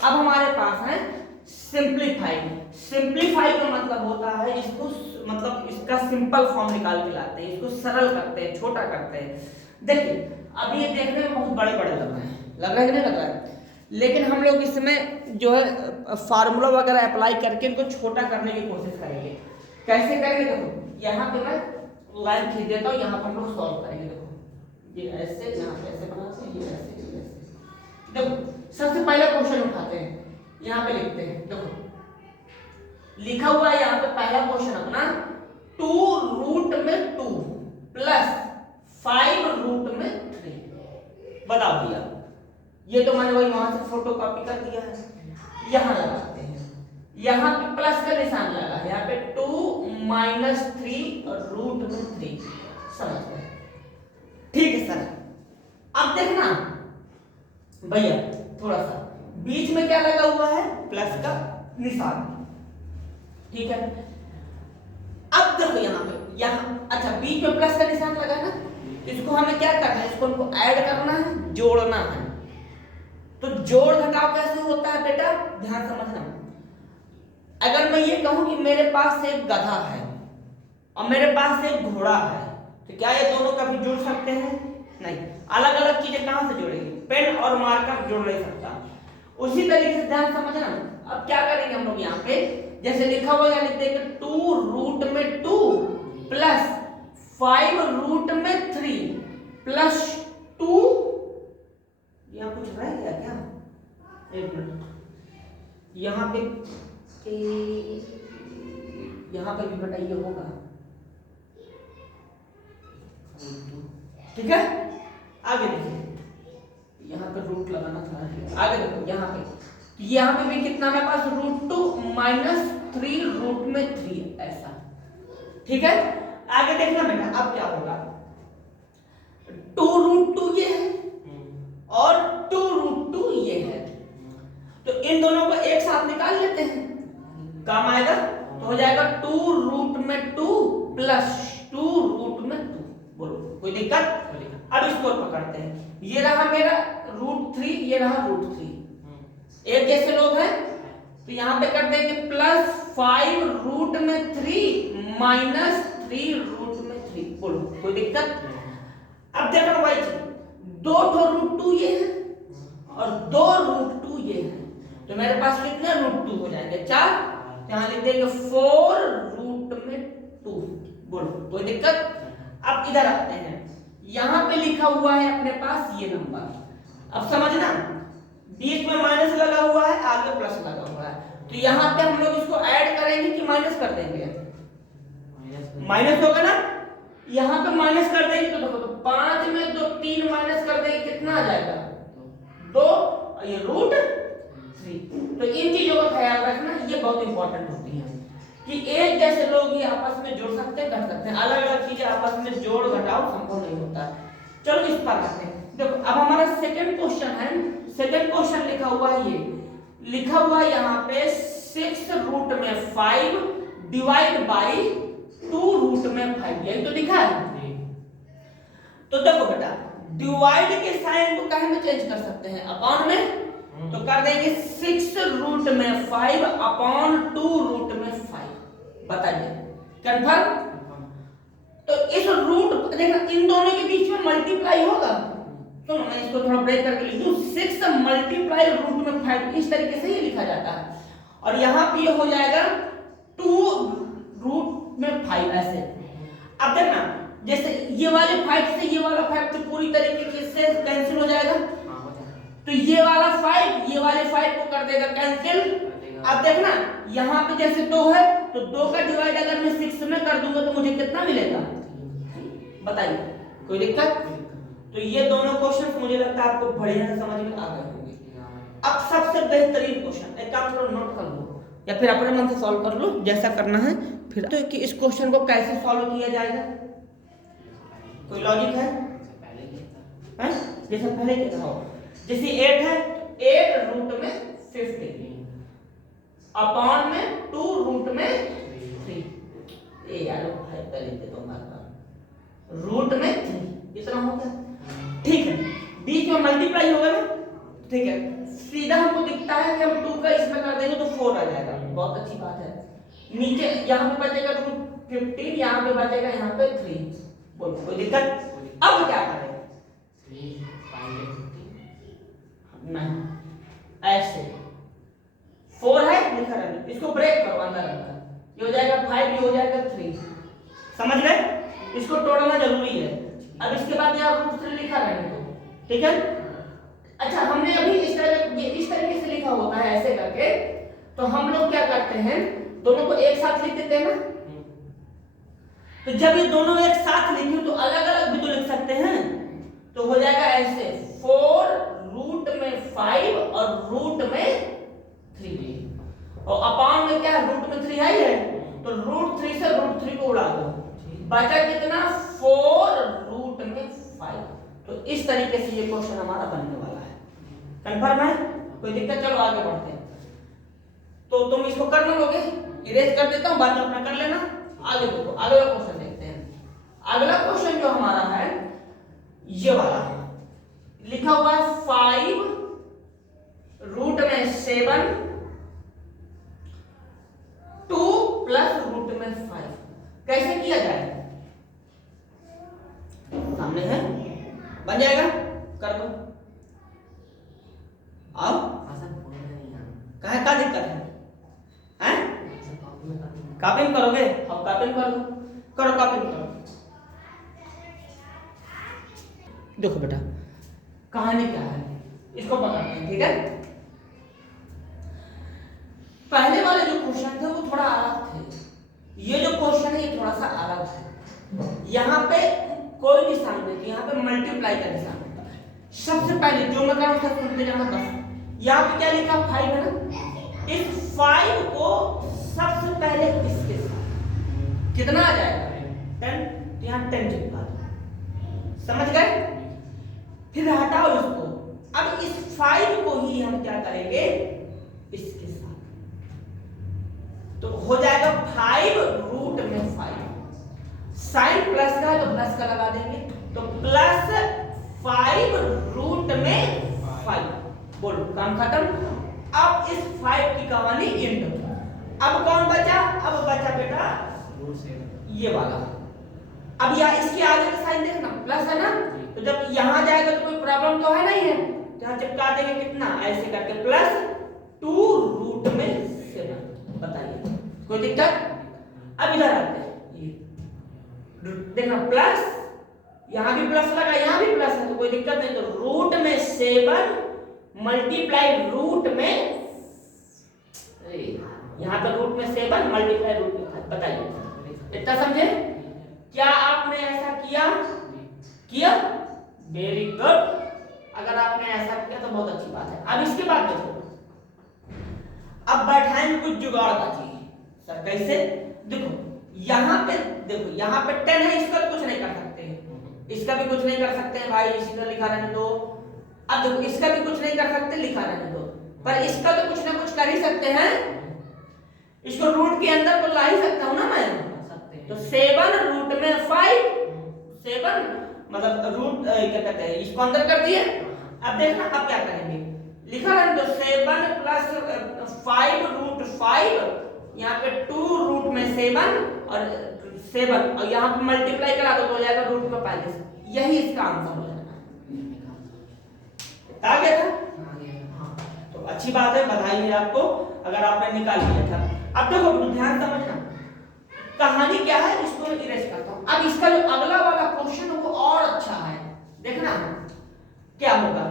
अब हमारे पास है सिंप्लीफाई। सिंप्लीफाई का मतलब होता है इसको मतलब इसका सिंपल फॉर्म निकाल के लाते हैं, इसको सरल करते हैं, छोटा करते हैं। देखिए अब ये देखने में बहुत बड़े बड़े लग रहे हैं, लग रहा है कि नहीं लग रहा है, लेकिन हम लोग इसमें जो है फार्मूला वगैरह अप्लाई करके इनको छोटा करने की कोशिश करेंगे। कैसे करेंगे? देखो यहाँ पे मैं लाइन खींच देता हूँ, यहाँ पर हम लोग सॉल्व करेंगे। देखो ये ऐसे, यहाँ पे ऐसे बनाते हैं, ये ऐसे, ये ऐसे। देखो सबसे पहला क्वेश्चन उठाते हैं, यहाँ पे लिखते हैं। देखो लिखा हुआ है यहाँ पे पहला क्वेश्चन अपना 2 रूट में 2 प्लस 5 रूट में 3 बताओ भैया। ये तो मैंने वही वहां से फोटो कॉपी कर दिया है, यहां लगाते हैं। यहाँ पे प्लस का निशान लगा है, यहाँ पे 2 माइनस 3 और रूट में 3। समझ गए? ठीक है सर। अब देखना भैया थोड़ा सा बीच में क्या लगा हुआ है, प्लस का निशान। ठीक है, अब देखो यहाँ पे, यहाँ अच्छा बीच में प्लस का निशान लगा ना, इसको हमें क्या करना है, इसको हमको ऐड करना है, जोड़ना है। तो जोड़ घटाव कैसे होता है बेटा, ध्यान समझना। अगर मैं ये कहूं कि मेरे पास एक गधा है और मेरे पास एक घोड़ा है, तो क्या ये दोनों कभी जुड़ सकते हैं? नहीं। अलग अलग चीजें कहां से जुड़ेंगी? पेन और मार्कर जुड़ नहीं सकता। उसी तरीके से ध्यान समझना। अब क्या करेंगे हम लोग यहाँ पे, जैसे लिखा हुआ है लिख देंगे 2 रूट में 2 प्लस 5 रूट में 3 प्लस 2। यहाँ कुछ रह गया क्या? एक मिनट, यहाँ पे भी बताइए होगा। ठीक है, आगे देखिए, यहाँ पे रूट लगाना था। आगे देखो यहाँ पे भी कितना मेरे पास √2 माइनस 3 रूट में 3 ऐसा। ठीक है, आगे देखना बेटा। अब क्या होगा, 2√2 ये है और 2√2 ये है, तो इन दोनों को एक साथ निकाल लेते हैं, काम आएगा। तो हो जाएगा 2 रूट में 2 प्लस 2 रूट में 2। बोलो कोई दिक्कत? अब इसको पकड़ते हैं, ये रहा मेरा √3, ये रहा √3, एक जैसे लोग हैं, तो यहाँ पे कर देंगे प्लस 5 रूट में 3 माइनस 3 रूट में 3। बोलो कोई दिक्कत? अब देखो भाई 2 √2 ये है और 2 √2 ये है, तो मेरे पास कितने √2 हो जाएंगे? 4। यहाँ लिख देंगे 4 रूट में 2। बोलो कोई दिक्कत? अब इधर आते हैं, यहाँ पे लिखा हुआ है अपने पास ये नंबर। अब समझना, बीच में माइनस लगा हुआ है, आगे प्लस लगा हुआ है, तो यहाँ पे हम लोग इसको ऐड करेंगे कि माइनस कर देंगे? माइनस होगा ना, यहाँ पे माइनस कर देंगे। तो देखो तो 5 में 2 3 माइनस कर देंगे, कितना आ जाएगा? 2, ये √3। तो इन चीजों का ख्याल रखना, ये बहुत इंपॉर्टेंट होती है कि एक जैसे लोग ये आपस में जोड़ सकते हैं, घट सकते हैं। अलग अलग चीजें आपस में जोड़ घटाव संभव नहीं होता है। चलो इस पर आते हैं। देखो अब हमारा सेकंड क्वेश्चन है, सेकंड क्वेश्चन लिखा हुआ है, ये लिखा हुआ है यहाँ पे 6 रूट में 5 डिवाइड बाई 2 रूट में 5, यही तो लिखा है। तो देखो बेटा, डिवाइड के साइन को कहीं में चेंज कर सकते हैं, अपॉन में, तो कर देंगे 6 रूट में 5 अपॉन 2 रूट में 5। बताइए कंफर्म? तो इस रूट देखना, इन दोनों के बीच में मल्टीप्लाई होगा। तो मैं इसको थोड़ा ब्रेक करके लिख दूं, 6 मल्टीप्लाई रूट में 5, इस तरीके से ये लिखा जाता है। और यहाँ पे ये हो जाएगा 2 रूट में 5 ऐसे। अब देखना, जैसे ये वाले 5 से ये वाला 5 तो पूरी तरीके से कैंसिल हो जाएगा, तो ये वाला 5 ये वाले 5 को कर देगा कैंसिल। अब देखना यहाँ पे जैसे 2 है, तो 2 का डिवाइड अगर मैं 6 में कर दूंगा तो मुझे कितना मिलेगा? बताइए कोई दिक्कत? तो ये दोनों क्वेश्चंस मुझे लगता है आपको बढ़िया से समझ में आ गए होंगे। अब सबसे बेहतरीन क्वेश्चन, एक काम करो, नोट कर लो या फिर अपने मन से सॉल्व कर लो, जैसा करना है फिर। तो कि इस क्वेश्चन को कैसे सॉल्व किया जाएगा, कोई लॉजिक है? जैसे पहले किया हो, जैसे 8 है, 8 रूट में 50 अपॉन में 2 रूट में 3। ये यार पहले दे दो रूट में 3, इतना हो गया। ठीक है, बीच में मल्टीप्लाई होगा ना, ठीक है, सीधा हमको दिखता है कि हम 2 का इसमें कर देंगे तो 4 आ जाएगा, बहुत अच्छी बात है। नीचे यहाँ पे बचेगा रूट 15, यहाँ पे बचेगा यहाँ पे 3। बोलो कोई दिक्कत? अब क्या करें? नहीं, ऐसे 4 है लिखा रहना, इसको ब्रेक करो अंदर अंदर, ये हो जाएगा 5, ये हो जाएगा 3। समझ गए? इसको तोड़ना जरूरी है। अब इसके बाद यहाँ रूट 3 लिखा रहने दो, ठीक है? अच्छा, हमने अभी इस तरीके से लिखा होता है ऐसे करके, तो हम लोग क्या करते हैं, दोनों को एक साथ लिख देते हैं ना। तो जब ये दोनों एक साथ लिखे तो अलग अलग भी तो लिख सकते हैं, तो हो जाएगा ऐसे 4 रूट में 5 और रूट में 3, और अपान में क्या रूट में 3 आई है, तो रूट 3 से रूट 3 को उड़ा दो, बचा कितना 4 रूट में 5। तो इस तरीके से ये क्वेश्चन हमारा बनने वाला है। कंफर्म है? कोई दिक्कत? चलो आगे बढ़ते हैं। तो तुम इसको कर लोगे, इरेज कर देता हूं, बाद में अपना कर लेना। आगे देखो, अगला क्वेश्चन देखते हैं। अगला क्वेश्चन जो हमारा है ये वाला है, लिखा हुआ है 5 रूट में 7 2 प्लस रूट में 5। कैसे किया जाए? सामने है, बन जाएगा, कर दो। अब कहे का दिक्कत है? हैं? कॉपी में करोगे? अब कॉपी में कर दो, करो कॉपी में करो। देखो बेटा, कहानी क्या है इसको बताते हैं, ठीक है? पहले वाले जो क्वेश्चन थे वो थोड़ा अलग थे, ये जो क्वेश्चन है ये थोड़ा सा अलग है। यहाँ पे कोई निशान नहीं, यहाँ पे मल्टीप्लाई का निशान होता है। सबसे पहले जो मैं करूँ उसका सुनते जाना बस। यहाँ पे क्या लिखा 5 है ना, इस 5 को सबसे पहले इसके साथ कितना आ जाएगा 10, यहाँ 10 चिपका दो, समझ गए? फिर हटाओ इसको। अब इस 5 को ही हम क्या करेंगे इसके साथ, तो हो जाएगा 5 रूट में 5। साइन प्लस का है तो प्लस का लगा देंगे, तो प्लस 5 रूट में 5। बोलो काम खत्म। अब इस 5 की कहानी एंड। अब कौन बचा? अब बचा बेटा ये वाला। अब या इसके आगे का साइन देखना प्लस है ना, तो जब यहां जाएगा तो कोई प्रॉब्लम तो है नहीं है, यहां चिपका देंगे कितना ऐसे करके प्लस 2 रूट में 7। बताइए कोई दिक्कत? अब इधर आते हैं, ये देखना प्लस, यहां भी प्लस लगा, यहां भी प्लस है, तो कोई दिक्कत नहीं। तो रूट में 7 मल्टीप्लाई रूट में, यहां पर रूट में 7 मल्टीप्लाई रूट में 5। बताइए इतना समझे? क्या आपने ऐसा किया? किया? Very good. अगर आपने ऐसा किया तो बहुत अच्छी बात है। अब इसके बाद देखो, अब बैठाएंगे कुछ जुगाड़ बाजी। सर कैसे? देखो यहाँ पे, देखो यहाँ पे 10 है, इसका कुछ नहीं कर सकते, इसका भी कुछ नहीं कर सकते हैं भाई, इसका लिखा रहने दो। अब देखो इसका भी कुछ नहीं कर सकते, लिखा रहने दो, पर इसका तो कुछ ना कुछ कर ही सकते हैं। इसको रूट के अंदर तो ला ही सकता हूं ना मैं, तो 7 रूट में 5, 7 मतलब रूट क्या कहते हैं, इसको अंदर कर दिए। अब देखना अब क्या करेंगे, लिखा है तो 7 प्लस 5 रूट 5, यहाँ पे 2 रूट में 7 और 7 और यहाँ पे मल्टीप्लाई करा दो तो हो जाएगा रूट में 5। यही इसका आंसर हो जाएगा। आ गया था? हाँ, तो अच्छी बात है, बधाई है आपको अगर आपने निकाल लिया था। अब देखो ध्यान समझना, कहानी क्या है इसको मैं इरेज करता हूं। अब इसका जो अगला वाला क्वेश्चन है वो और अच्छा है, देखना क्या होगा।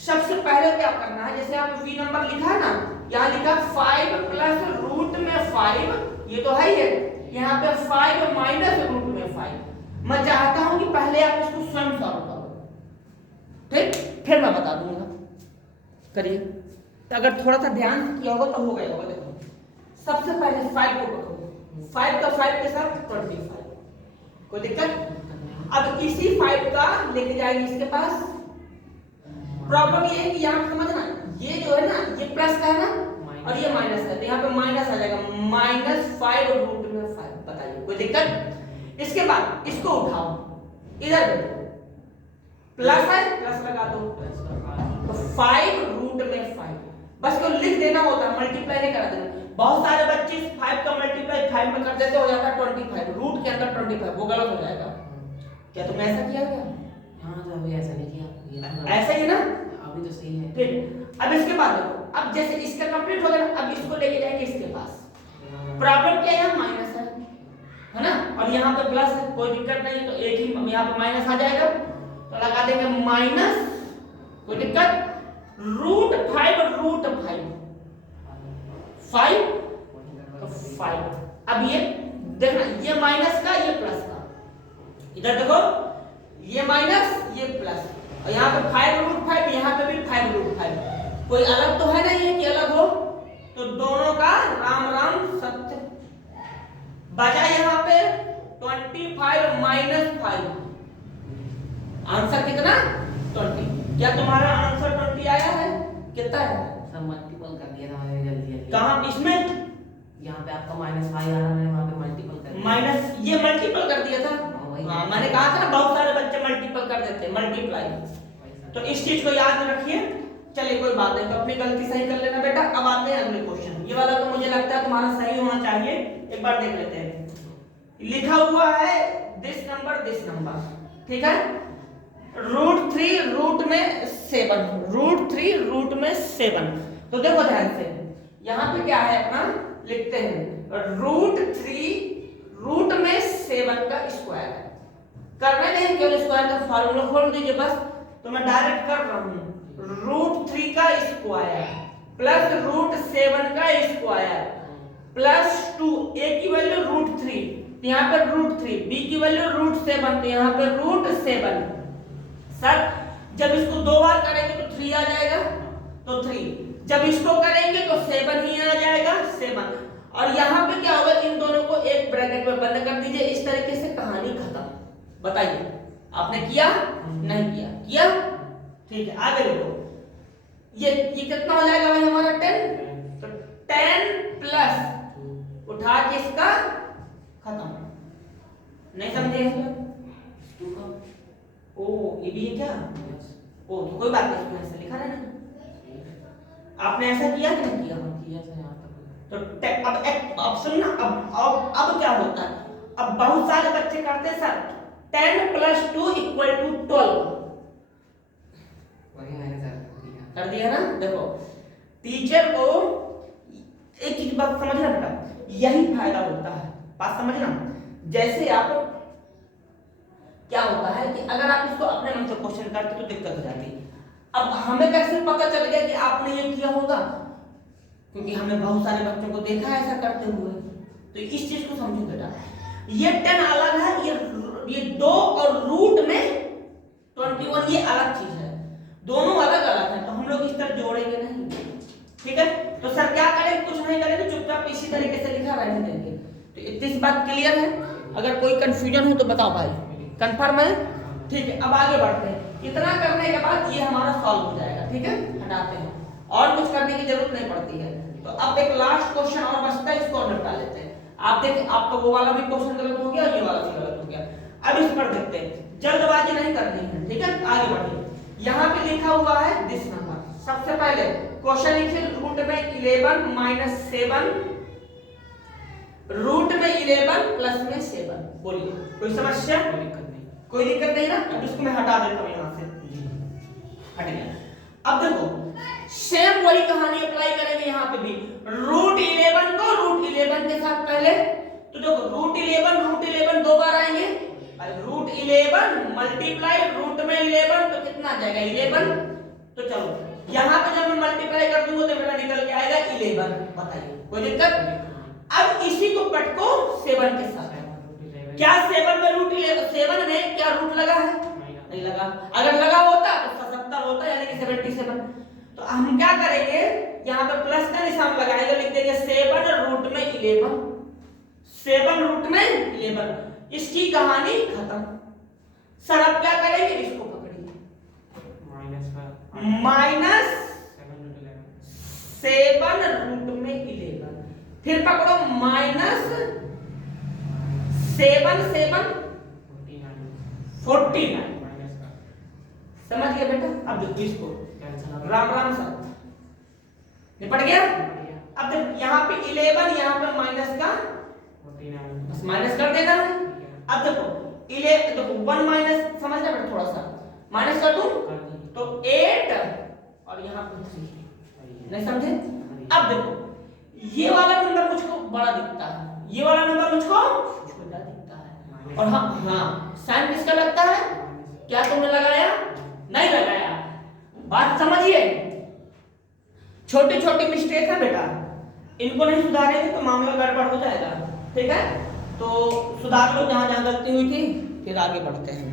सबसे पहले क्या करना है, जैसे आप v नंबर लिखा है ना, यहाँ लिखा 5 प्लस रूट में 5, ये तो है ही है, यहाँ पे 5 माइनस रूट में 5। मैं चाहता हूं कि पहले आप इसको स्वयं सॉल्व करो, ठीक, फिर मैं बता दूंगा, करिए। तो अगर थोड़ा सा ध्यान किया होगा तो हो गया होगा। देखो सबसे पहले 5 को रखो, 5 का 5 के साथ 25, कोई दिक्कत? अब इसी 5 का लेके जाएंगे इसके पास। प्रॉब्लम ये है कि यहाँ समझना, ये जो है ना ये प्लस का है ना और ये माइनस का, तो यहाँ पे माइनस आ जाएगा, -5 रूट में 5। बताइए कोई दिक्कत? इसके बाद इसको उठाओ, इधर देखो प्लस है, प्लस लगा दो, तो 5 रूट में 5 बस को लिख देना होता है, मल्टीप्लाई नहीं करा देना। बहुत सारे बच्चे 5 का मल्टीप्लाई 5 में कर देते, हो जाता है 25, रूट के अंदर 25, वो गलत हो जाएगा। क्या तुमने ऐसा किया क्या? हाँ तो अभी ऐसा नहीं किया, ऐसा ही ना, अभी तो सही है। ठीक। अब इसके बाद देखो, अब जैसे इसका कंप्लीट हो गया ना, अब इसको लेके जाएंगे इसके पास। प्रॉब्लम क्या है, माइनस है ना, और यहाँ पे प्लस है, कोई दिक्कत नहीं है, तो एक ही यहाँ पे माइनस आ जाएगा, तो लगा देंगे माइनस, कोई दिक्कत, रूट 5 तो 5। अब ये देखना, ये माइनस का ये प्लस का, इधर देखो ये माइनस ये प्लस, और यहाँ पे 5√5, यहाँ पे भी 5√5, कोई अलग तो है नहीं है कि अलग हो, तो दोनों का राम राम सत्य। बचा यहाँ पे 25 - 5, आंसर कितना 20। क्या तुम्हारा आंसर 20 आया है? कितना है? सब मल्टीपल कर दिया था मैंने जल्दी जल्दी। कहाँ इसमें? यहाँ पे आपका -5 आ रहा है, वहाँ पे मल्टीपल कर दिया। माइनस ये मल्टीपल कर दिया था। हाँ मैंने कहा था ना, बहुत सारे बच्चे मल्टीपल कर देते हैं, मल्टीप्लाई। तो इस चीज को याद रखिए। चलिए कोई बात नहीं, तो अपनी गलती सही कर लेना बेटा। अब आते हैं अगले क्वेश्चन। ये वाला तो मुझे लगता है तुम्हारा सही होना चाहिए, एक बार देख लेते हैं। लिखा हुआ है दिस नंबर, ठीक है, √3 रूट में 7, √3 रूट में 7। तो देखो ध्यान से, यहाँ पे क्या है अपना, लिखते हैं √3 रूट में 7 का स्क्वायर है। करना नहीं, केवल स्क्वायर का फार्मूला खोल दीजिए बस। तो मैं डायरेक्ट कर रहा हूँ, √3 का स्क्वायर प्लस √7 का स्क्वायर प्लस 2, a की वैल्यू √3, यहाँ पर √3, b की वैल्यू √7, तो यहाँ पर √7। सर जब इसको 2 बार करेंगे तो 3 आ जाएगा, तो 3, जब इसको करेंगे तो 7 ही आ जाएगा, 7। और यहाँ पे क्या होगा, इन दोनों को एक ब्रैकेट में बंद कर दीजिए। इस तरीके से कहानी खत्म। बताइए आपने किया? नहीं किया? किया? ठीक है, आगे देखो। ये कितना हो जाएगा भाई हमारा 10, तो 10 प्लस उठा के इसका खत्म। नहीं समझे? ओ ये भी है क्या? ओ तो कोई बात नहीं, इसमें ऐसा लिखा रहना। आपने ऐसा किया कि नहीं किया? तो अब एक ऑप्शन ना, अब क्या होता है, अब बहुत सारे बच्चे करते हैं सर 10 + 2 = 12, वही मैंने कर दिया ना। देखो टीचर को एक चीज बात समझना बेटा, यही फायदा होता है, बात समझना। जैसे आप क्या होता है कि अगर आप इसको अपने मन से क्वेश्चन करते तो दिक्कत हो जाती। अब हमें कैसे पता चल गया कि आपने ये किया होगा? क्योंकि हमने बहुत सारे बच्चों को देखा है ऐसा करते हुए। तो इस चीज को समझो बेटा, ये 10 अलग है, ये 2 और रूट में 21 ये अलग चीज है, दोनों अलग अलग है। तो हम लोग इस तरह जोड़ेंगे नहीं, ठीक है। तो सर क्या करें, कुछ नहीं करेंगे, चुपचाप इसी तरीके से लिखा रहने देंगे। तो इतनी बात क्लियर है? अगर कोई कंफ्यूजन हो तो बताओ भाई, कंफर्म है? ठीक है, अब आगे बढ़ते हैं। इतना करने के बाद ये हमारा सॉल्व हो जाएगा, ठीक है। हटाते हैं, और कुछ करने की जरूरत नहीं पड़ती है। तो अब एक लास्ट क्वेश्चन और बचता है, इसको और निपटा लेते हैं। आप देखें, आपका वो वाला भी क्वेश्चन गलत हो गया और ये वाला भी गलत हो गया। अब इस पर देखते हैं, जल्दबाजी नहीं करनी है, ठीक है। आगे बढ़िए। यहाँ पे लिखा हुआ है दिस नंबर। सबसे पहले क्वेश्चन लिखिए, रूट में 11 - 7, रूट में 11 प्लस में 7। बोलिए कोई समस्या? कोई दिक्कत नहीं ना। अब इसको मैं हटा देता हूँ यहाँ से, हट गया। अब देखो सेम वही कहानी अप्लाई करेंगे यहाँ पे भी। √11 को √11 के साथ पहले, तो देखो √11 2 बार आएंगे, √11 मल्टीप्लाई रूट में 11, तो कितना आ जाएगा 11। तो चलो यहाँ पे जब मैं मल्टीप्लाई कर दूंगा तो मेरा निकल के आएगा 11। बताइए कोई दिक्कत? अब इसी को पटको 7 के साथ, क्या 7 में √11, 7 में क्या रूट लगा है? नहीं लगा। अगर लगा होता तो 77 होता, यानी कि 77। तो हम क्या करेंगे, यहाँ पे प्लस का निशान लगाएंगे, लिख देंगे 7 रूट में 11, 7 रूट में 11। इसकी कहानी खत्म। सर अब क्या करेंगे, इसको पकड़िए, -7 रूट में 11, फिर पकड़ो -7 49। समझ गए बेटा? अब देखो इसको राम राम सर निपट गया। अब देखो यहाँ पे 11, यहाँ पे माइनस का, बस माइनस कर देना है। अब देखो 11, देखो 1 माइनस, समझना बेटा थोड़ा सा, माइनस कर दूं तो 8 और यहाँ पे 3, नहीं समझे? अब देखो ये वाला नंबर मुझको बड़ा दिखता है, ये वाला नंबर मुझको छोटा दिखता है, और हाँ साइन किसका लगता है? क्या तुमने लगाया? नहीं लगाया। बात समझिए, छोटी छोटी मिस्टेक है बेटा, इनको नहीं सुधारेंगे तो मामला गड़बड़ हो जाएगा। ठीक है, तो सुधार लो जहां जहां गलती हुई थी, फिर आगे बढ़ते हैं।